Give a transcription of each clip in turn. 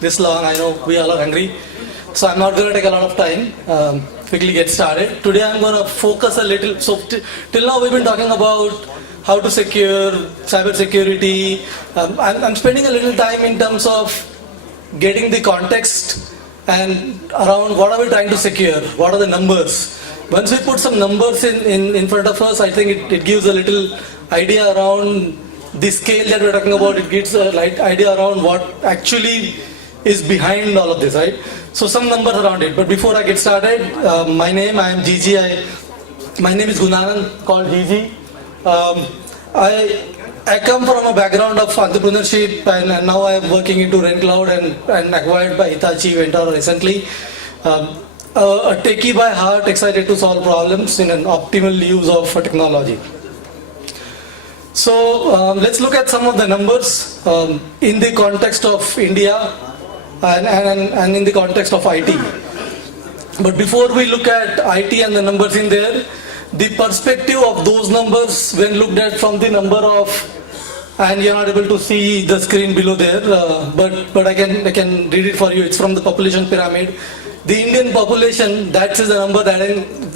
this long. I know we all are hungry. So I'm not going to take a lot of time. Quickly get started. Today I'm going to focus a little. So till now we've been talking about how to secure cyber security. I'm spending a little time in terms of getting the context and around what are we trying to secure, what are the numbers. Once we put some numbers in front of us, I think it gives a little idea around the scale that we're talking about. It gives a light idea around what actually is behind all of this, right? So some numbers around it. But before I get started, my name is Gunanand, called Gigi. I come from a background of entrepreneurship, and now I am working into REAN Cloud and acquired by Hitachi Ventura recently. A techie by heart, excited to solve problems in an optimal use of technology. So let's look at some of the numbers in the context of India and in the context of IT. But before we look at IT and the numbers in there, the perspective of those numbers when looked at from the number of, and you're not able to see the screen below there, but I can read it for you. It's from the population pyramid. The Indian population, that is the number that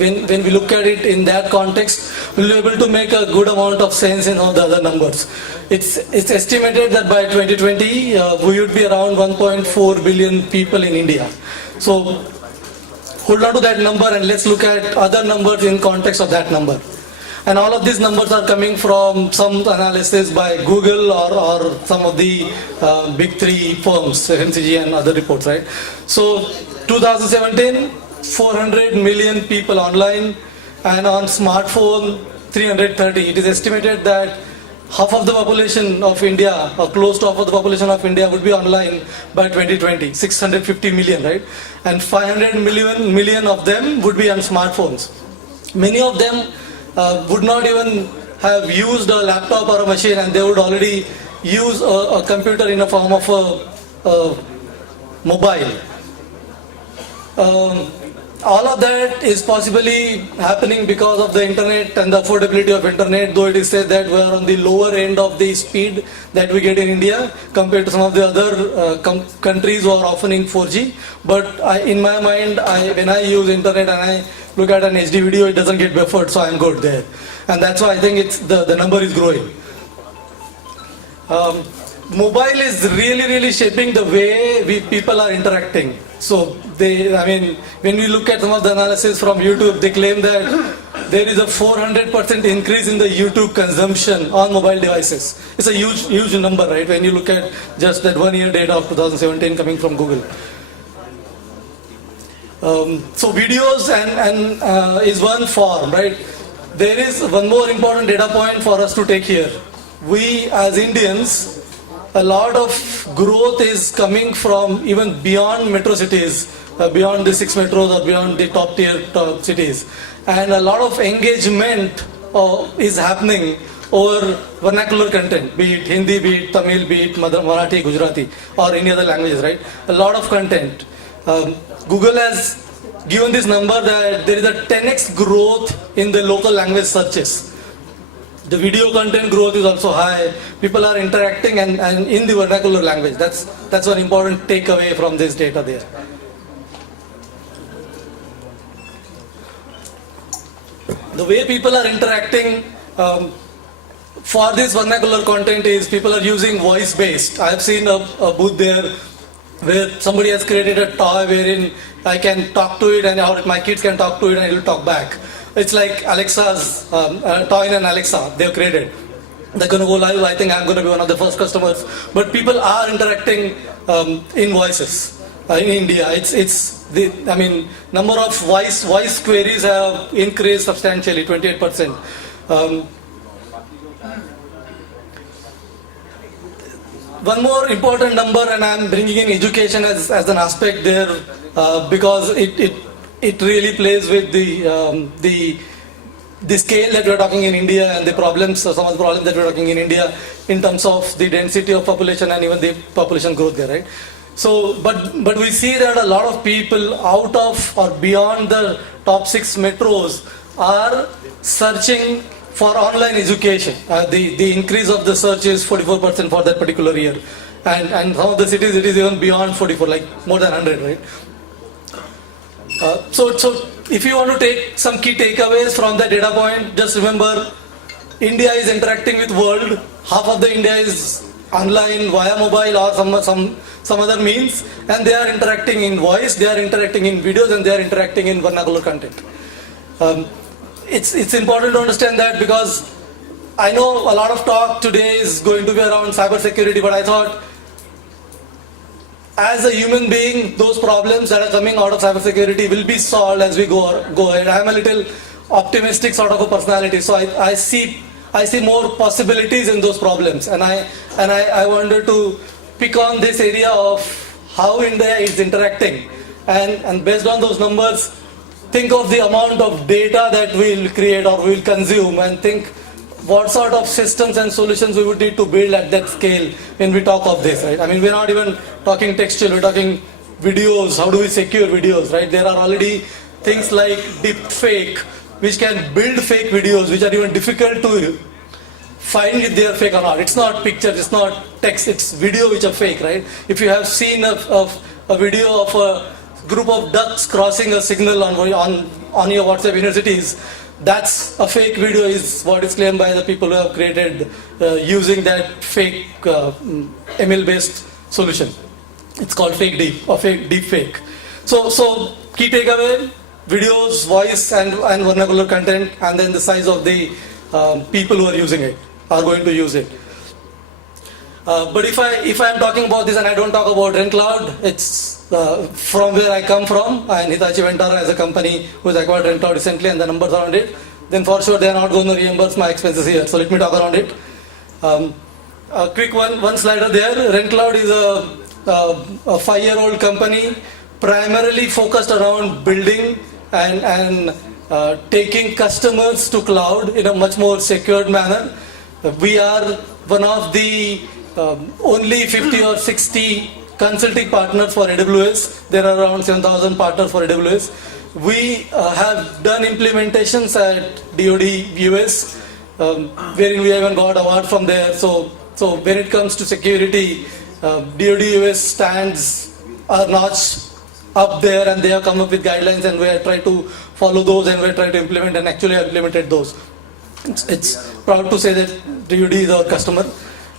when we look at it in that context, we'll be able to make a good amount of sense in all the other numbers. It's estimated that by 2020, we would be around 1.4 billion people in India. So hold on to that number and let's look at other numbers in context of that number. And all of these numbers are coming from some analysis by Google or some of the big three firms, FMCG and other reports, right? So 2017, 400 million people online, and on smartphone, 330. It is estimated that half of the population of India, or close to half of the population of India, would be online by 2020, 650 million, right? And 500 million of them would be on smartphones. Many of them would not even have used a laptop or a machine, and they would already use a computer in a form of a mobile. All of that is possibly happening because of the internet and the affordability of internet, though it is said that we are on the lower end of the speed that we get in India compared to some of the other countries who are offering 4G. But in my mind, when I use internet and I look at an HD video, it doesn't get buffered, so I'm good there. And that's why I think the number is growing. Mobile is really shaping the way people are interacting. So when we look at some of the analysis from YouTube, they claim that there is a 400% increase in the YouTube consumption on mobile devices. It's a huge number, right? When you look at just that 1 year data of 2017 coming from Google. So videos and is one form, right? There is one more important data point for us to take here. We as Indians, a lot of growth is coming from even beyond metro cities, beyond the 6 metros or beyond the top tier cities. And a lot of engagement is happening over vernacular content, be it Hindi, be it Tamil, be it Marathi, Gujarati, or any other languages, right? A lot of content. Google has given this number that there is a 10x growth in the local language searches. The video content growth is also high. People are interacting and in the vernacular language. That's one important takeaway from this data there. The way people are interacting for this vernacular content is people are using voice-based. I have seen a booth there where somebody has created a toy wherein I can talk to it and my kids can talk to it and it will talk back. It's like Alexa's toy and Alexa they've created. They're going to go live. I think I'm going to be one of the first customers. But people are interacting in voices in India. Number of voice queries have increased substantially, 28%. One more important number, and I'm bringing in education as an aspect there because it really plays with the scale that we're talking in India and the problems, some of the problems that we're talking in India in terms of the density of population and even the population growth there, right? So, but we see that a lot of people out of or beyond the top 6 metros are searching for online education. The increase of the search is 44% for that particular year. and some of the cities it is even beyond 44, like more than 100, right? So if you want to take some key takeaways from the data point, just remember India is interacting with world. Half of the India is online via mobile or some other means, and they are interacting in voice, they are interacting in videos, and they are interacting in vernacular content. It's important to understand that, because I know a lot of talk today is going to be around cyber security, but I thought as a human being, those problems that are coming out of cybersecurity will be solved as we go ahead. I'm a little optimistic sort of a personality, so I see more possibilities in those problems, and I wanted to pick on this area of how India is interacting, and based on those numbers, think of the amount of data that we'll create or we'll consume, and think what sort of systems and solutions we would need to build at that scale when we talk of this, right? I mean, we're not even talking textual, we're talking videos. How do we secure videos, right? There are already things like deepfake, which can build fake videos, which are even difficult to find if they are fake or not. It's not pictures, it's not text, it's video which are fake, right? If you have seen a video of a group of ducks crossing a signal on your WhatsApp universities, that's a fake video, is what is claimed by the people who have created using that fake ML based solution. It's called fake deep or fake deep fake. So key takeaway: videos, voice and vernacular content, and then the size of the people who are using it, are going to use it. But if I am talking about this and I don't talk about REAN Cloud, it's from where I come from, and Hitachi Vantara as a company who has acquired REAN Cloud recently, and the numbers around it, then for sure they are not going to reimburse my expenses here. So let me talk around it. A quick one slider there. REAN Cloud is a 5-year-old company, primarily focused around building and taking customers to cloud in a much more secured manner. We are one of the only 50 or 60 consulting partners for AWS. There are around 7,000 partners for AWS. We have done implementations at DoD US, wherein we even got award from there. So when it comes to security, DoD US stands a notch up there, and they have come up with guidelines, and we are trying to follow those, and we are trying to implement, and actually have implemented those. It's proud to say that DoD is our customer.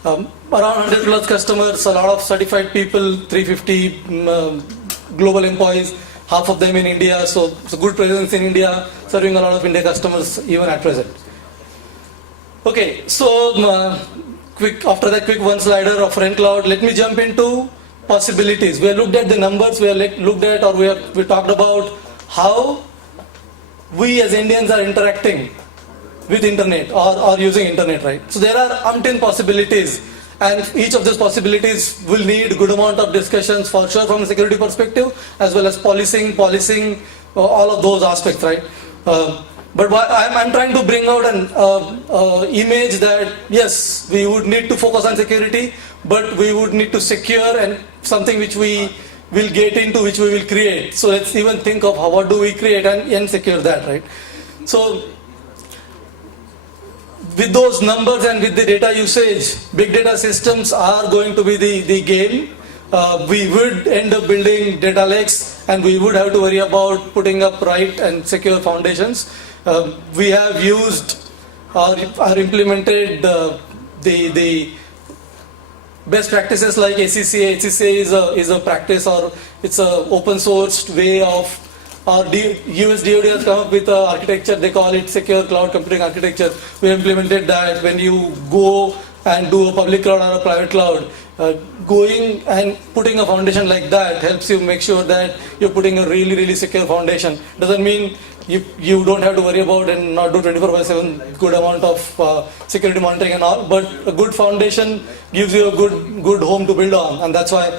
Around 100 plus customers, a lot of certified people, 350 global employees, half of them in India, so it's a good presence in India, serving a lot of India customers even at present. Okay, so after that quick one slider of REAN Cloud, let me jump into possibilities. We have looked at the numbers, we talked about how we as Indians are interacting with internet or using internet, right? So there are umpteen possibilities, and each of those possibilities will need a good amount of discussions for sure from a security perspective, as well as policing, all of those aspects, right? But I'm trying to bring out an image that yes, we would need to focus on security, but we would need to secure and something which we will get into, which we will create. So let's even think of what do we create and secure that, right? So with those numbers and with the data usage, big data systems are going to be the game. We would end up building data lakes, and we would have to worry about putting up right and secure foundations. We have used or implemented the best practices like ACCA. ACCA is a practice, or it's a open sourced way of, or US DoD has come up with an architecture, they call it secure cloud computing architecture. We implemented that. When you go and do a public cloud or a private cloud, going and putting a foundation like that helps you make sure that you're putting a really, really secure foundation. Doesn't mean you don't have to worry about and not do 24/7 good amount of security monitoring and all, but a good foundation gives you a good home to build on, and that's why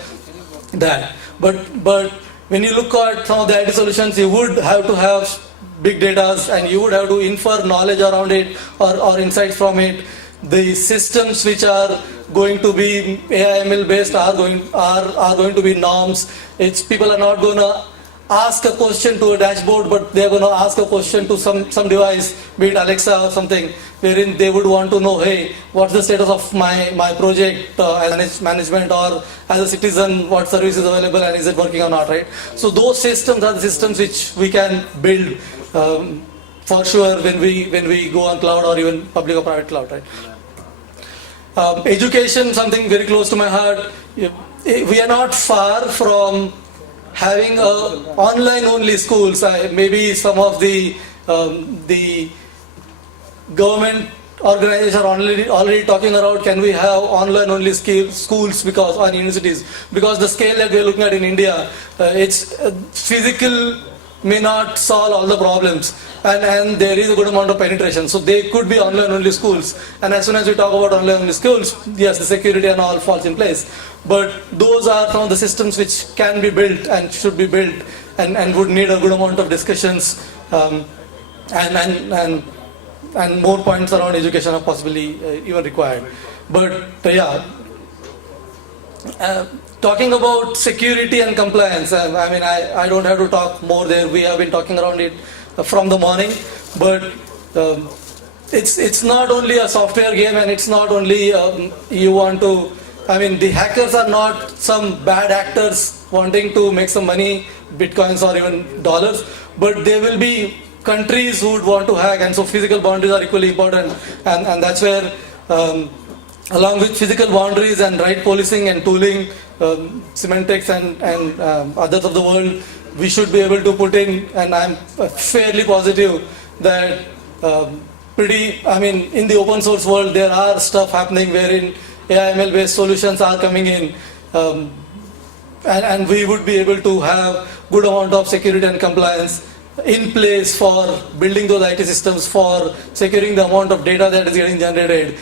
that. But when you look at some of the IT solutions, you would have to have big data, and you would have to infer knowledge around it or insights from it. The systems which are going to be AI/ML based are going to be norms. People are not going to ask a question to a dashboard, but they're going to ask a question to some device, be it Alexa or something, wherein they would want to know, hey, what's the status of my project as management, or as a citizen, what service is available and is it working or not, right? So those systems are the systems which we can build for sure when we go on cloud or even public or private cloud, right? Education, something very close to my heart. We are not far from having online only schools. Maybe some of the government organizations are already talking about, can we have online only schools because on universities, because the scale that we are looking at in India, it's physical may not solve all the problems, and there is a good amount of penetration, so they could be online only schools. And as soon as we talk about online only schools, yes, the security and all falls in place, but those are some of the systems which can be built and should be built, and would need a good amount of discussions, and more points around education are possibly even required. But yeah, talking about security and compliance, I mean, I don't have to talk more there. We have been talking around it from the morning. But it's not only a software game, and it's not only you want to. I mean, the hackers are not some bad actors wanting to make some money, bitcoins or even dollars, but they will be countries who would want to hack, and so physical boundaries are equally important, and that's where. Along with physical boundaries and right policing and tooling, Symantec and others of the world, we should be able to put in, and I'm fairly positive that I mean, in the open source world, there are stuff happening wherein AI/ML based solutions are coming in, and we would be able to have good amount of security and compliance in place for building those IT systems, for securing the amount of data that is getting generated.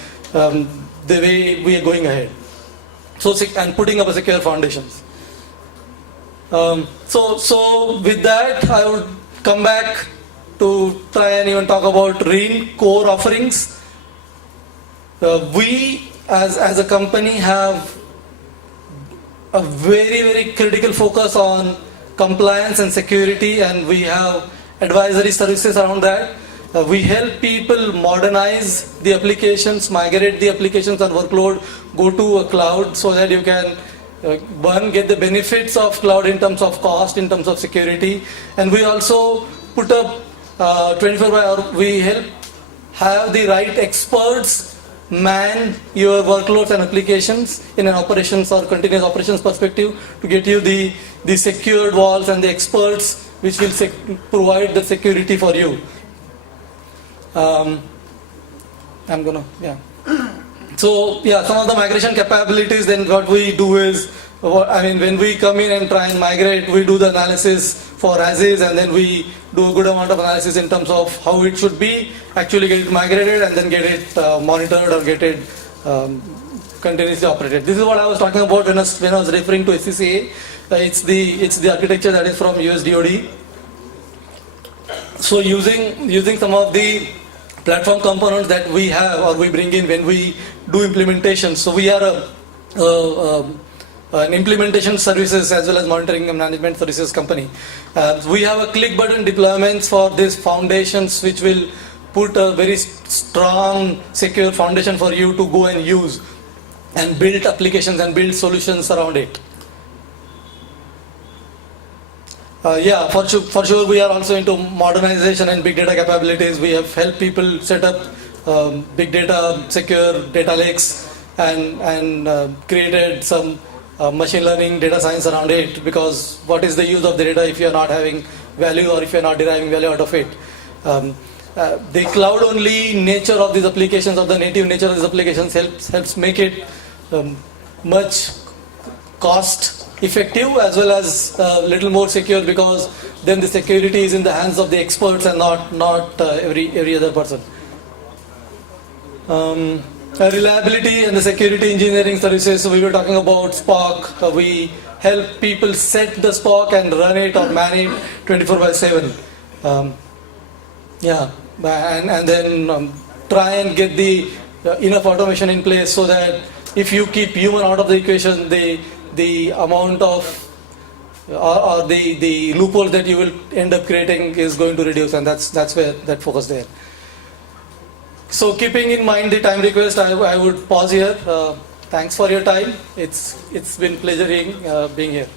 The way we are going ahead, so and putting up a secure foundations. So with that, I would come back to try and even talk about REAN core offerings. We as a company have a very critical focus on compliance and security, and we have advisory services around that. We help people modernize the applications, migrate the applications and workload, go to a cloud, so that you can get the benefits of cloud in terms of cost, in terms of security. And we also put up 24/7. We help have the right experts man your workloads and applications in an operations or continuous operations perspective, to get you the secured walls and the experts which will provide the security for you. So yeah, some of the migration capabilities, then what we do is, when we come in and try and migrate, we do the analysis for as is, and then we do a good amount of analysis in terms of how it should be, actually get it migrated, and then get it monitored or get it continuously operated. This is what I was talking about when I was referring to SCCA. It's the architecture that is from US DoD. So using some of the platform components that we have or we bring in when we do implementation. So we are an implementation services as well as monitoring and management services company. We have a click button deployments for these foundations, which will put a very strong secure foundation for you to go and use and build applications and build solutions around it. For sure we are also into modernization and big data capabilities. We have helped people set up big data, secure data lakes, and created some machine learning, data science around it, because what is the use of the data if you are not having value or if you are not deriving value out of it? The cloud only nature of these applications, or the native nature of these applications, helps make it much cost effective as well as little more secure, because then the security is in the hands of the experts and not every other person. Reliability and the security engineering services. So we were talking about SPOC. We help people set the SPOC and run it or man it 24/7. And then try and get the enough automation in place so that if you keep human out of the equation, the amount of or the loopholes that you will end up creating is going to reduce, and that's where that focus there. So keeping in mind the time request, I would pause here. Thanks for your time. It's been pleasuring being here.